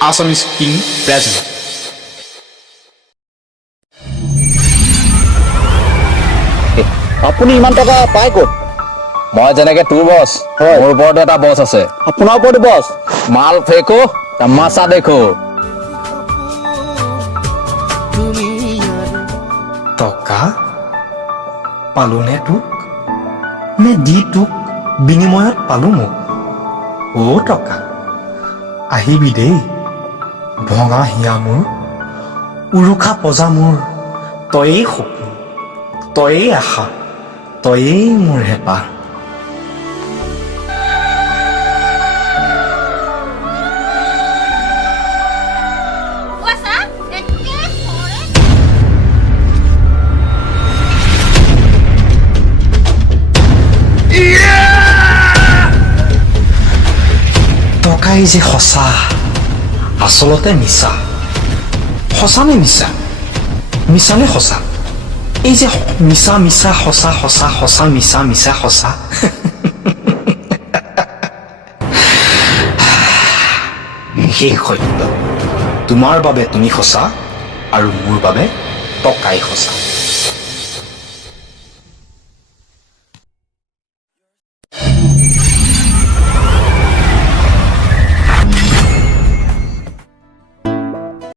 Assamese King present. আপুনি ইমান টকা পায় ক'ত? মই যেনেকে তোৰ বছ মোৰ ওপৰতো এটা বছ আছে আপোনাৰ ওপৰতো বছ মাল ফেকো তামাচা দেখো টকা পালোনে তোক নে দি তোক বিনিময়ত পালো মোক অ' টকা আহিবি দেই ভঙা হিয়া মোৰ উৰুখা পজা মোৰ তয়েই সপোন তয়েই আশা তয়েই মোৰ হেঁপাহ টকাই যে সঁচা আচলতে মিছা সঁচা নে মিছা মিছা নে সঁচা এই যে মিছা মিছা সঁচা সঁচা সঁচা মিছা মিছা সঁচা শেষ সত্য তোমাৰ বাবে তুমি সঁচা আৰু মোৰ বাবে টকাই সঁচা